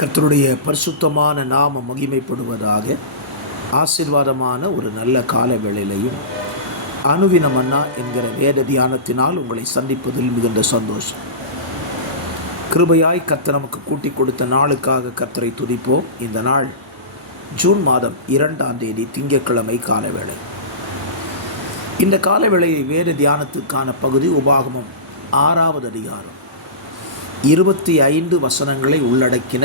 கர்த்தருடைய பரிசுத்தமான நாம மகிமைப்படுவதாக. ஆசீர்வாதமான ஒரு நல்ல கால வேளையிலையும் அனுதின மன்னா என்கிற வேத தியானத்தினால் உங்களை சந்திப்பதில் மிகுந்த சந்தோஷம். கிருபையாய் கர்த்தர் நமக்கு கூட்டி கொடுத்த நாளுக்காக கர்த்தரை துதிப்போம். இந்த நாள் ஜூன் மாதம் 2ஆம் தேதி திங்கட்கிழமை காலவேளை. இந்த காலவேளையை வேத தியானத்துக்கான பகுதி உபாகமம் 6வது அதிகாரம் 25 வசனங்களை உள்ளடக்கின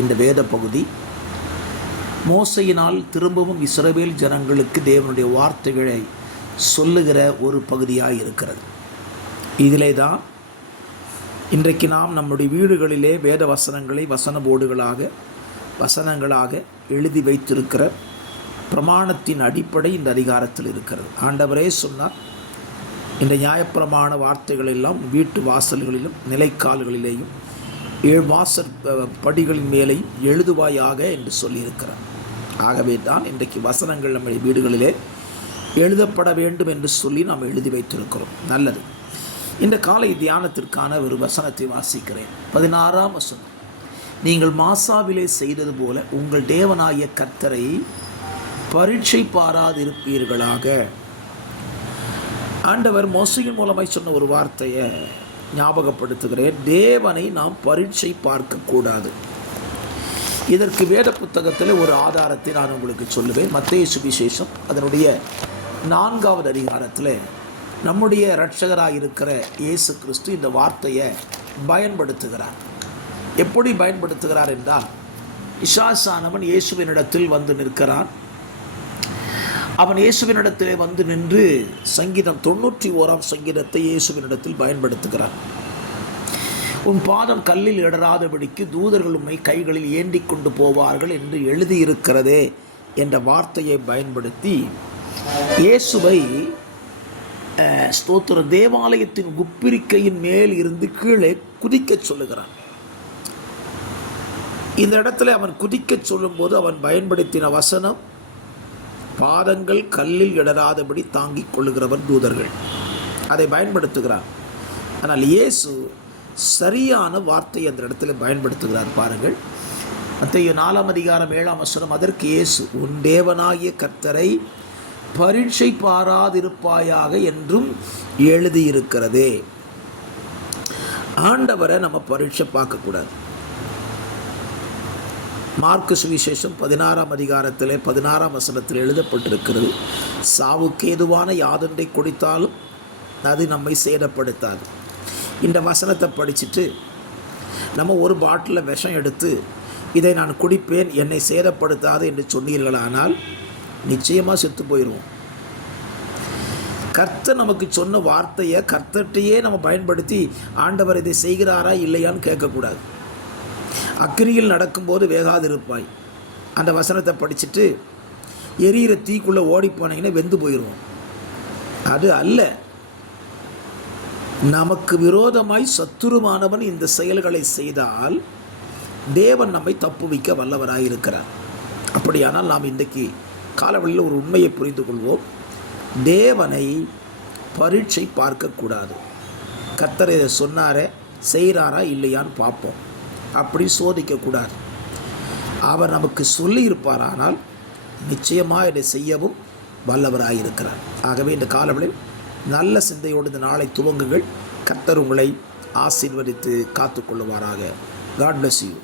இந்த வேத பகுதி மோசையினால் திரும்பவும் இஸ்ரவேல் ஜனங்களுக்கு தேவனுடைய வார்த்தைகளை சொல்லுகிற ஒரு பகுதியாக இருக்கிறது. இதிலே தான் இன்றைக்கு நாம் நம்முடைய வீடுகளிலே வேத வசனங்களை வசனங்களாக எழுதி வைத்திருக்கிற பிரமாணத்தின் அடிப்படை இந்த அதிகாரத்தில் இருக்கிறது. ஆண்டவரே சொன்னார், இந்த நியாயப்பிரமாண வார்த்தைகள் எல்லாம் வீட்டு வாசல்களிலும் நிலைக்கால்களிலேயும் 7 வாசல் படிகளின் மேலேயும் எழுதுவாயாக என்று சொல்லியிருக்கிறார். ஆகவே தான் இன்றைக்கு வசனங்கள் நம்முடைய வீடுகளிலே எழுதப்பட வேண்டும் என்று சொல்லி நாம் எழுதி வைத்திருக்கிறோம். நல்லது. இந்த காலை தியானத்திற்கான ஒரு வசனத்தை வாசிக்கிறேன். 16ஆம் வசனம். நீங்கள் மாசாவிலே செய்தது போல உங்கள் தேவனாகிய கர்த்தரை பரீட்சை பாராதிருப்பீர்களாக. ஆண்டவர் மோசையின் மூலமாய் சொன்ன ஒரு வார்த்தையை ஞாபகப்படுத்துகிறேன். தேவனை நாம் பரீட்சை பார்க்கக்கூடாது. இதற்கு வேத புத்தகத்தில் ஒரு ஆதாரத்தை நான் உங்களுக்கு சொல்லுவேன். மத்தேயு சுவிசேஷம் அதனுடைய 4வது அதிகாரத்தில் நம்முடைய இரட்சகராக இருக்கிற இயேசு கிறிஸ்து இந்த வார்த்தையை பயன்படுத்துகிறார். எப்படி பயன்படுத்துகிறார் என்றால், பிசாசானவன் இயேசுவினிடத்தில் வந்து நிற்கிறான். அவன் இயேசுவினிடத்திலே வந்து நின்று சங்கீதம் 91ஆம் சங்கீதத்தை இயேசுவினிடத்தில் பயன்படுத்துகிறான். உன் பாதம் கல்லில் இடராதபடிக்கு தூதர்கள் உம்மை கைகளில் ஏந்தி கொண்டு போவார்கள் என்று எழுதியிருக்கிறதே என்ற வார்த்தையை பயன்படுத்தி இயேசுவை ஸ்தோத்திர தேவாலயத்தின் உப்பிரிக்கையின் மேல் இருந்து கீழே குதிக்க சொல்லுகிறான். இந்த இடத்துல அவன் குதிக்க சொல்லும்போது அவன் பயன்படுத்தின வசனம், பாதங்கள் கல்லில் இடராதபடி தாங்கிக் கொள்ளுகிறவர் தூதர்கள். அதை பயன்படுத்துகிறார். ஆனால் இயேசு சரியான வார்த்தை அந்த இடத்துல பயன்படுத்துகிறார். பாருங்கள், மத்தேயு 4ஆம் அதிகாரம் 7ஆம் வசனம். அதற்கு இயேசு, உன் தேவனாகிய கர்த்தரை பரீட்சை பாராதிருப்பாயாக என்றும் எழுதியிருக்கிறதே. ஆண்டவரை நம்ம பரீட்சை பார்க்கக்கூடாது. மார்க்கு சுவிசேஷம் 16ஆம் அதிகாரத்தில் 16ஆம் வசனத்தில் எழுதப்பட்டிருக்கிறது, சாவுக்கு ஏதுவான யாதொன்றை குடித்தாலும் அது நம்மை சேதப்படுத்தாது. இந்த வசனத்தை படிச்சுட்டு நம்ம ஒரு பாட்டில் விஷம் எடுத்து இதை நான் குடிப்பேன், என்னை சேதப்படுத்தாது என்று சொன்னீர்களானால் நிச்சயமாக செத்து போயிடுவோம். கர்த்தர் நமக்கு சொன்ன வார்த்தையை கர்த்தர்கிட்டையே நம்ம பயன்படுத்தி ஆண்டவர் இதை செய்கிறாரா இல்லையான்னு கேட்கக்கூடாது. அக்கினியில் நடக்கும்போது வேகாதிருப்பாய், அந்த வசனத்தை படிச்சுட்டு எரியிற தீக்குள்ளே ஓடி போனீங்கன்னா வெந்து போயிடுவோம். அது அல்ல. நமக்கு விரோதமாய் சத்துருவானவன் இந்த செயல்களை செய்தால் தேவன் நம்மை தப்புவிக்க வல்லவராயிருக்கிறார். அப்படியானால் நாம் இன்றைக்கு காலவெளியில் ஒரு உண்மையை புரிந்து கொள்வோம். தேவனை பரீட்சை பார்க்கக்கூடாது. கர்த்தர் இதை சொன்னாரே, செய்கிறாரா இல்லையான்னு பார்ப்போம். அப்படி சோதிக்கக்கூடாது. அவர் நமக்கு சொல்லியிருப்பாரானால் நிச்சயமாக இதை செய்யவும் வல்லவராயிருக்கிறார். ஆகவே இந்த காலவெளியில் நல்ல சிந்தையோடு இந்த நாளை துவங்குங்கள். கர்த்தர் உங்களை ஆசீர்வதித்து காத்துக்கொள்ளுவாராக. God bless you.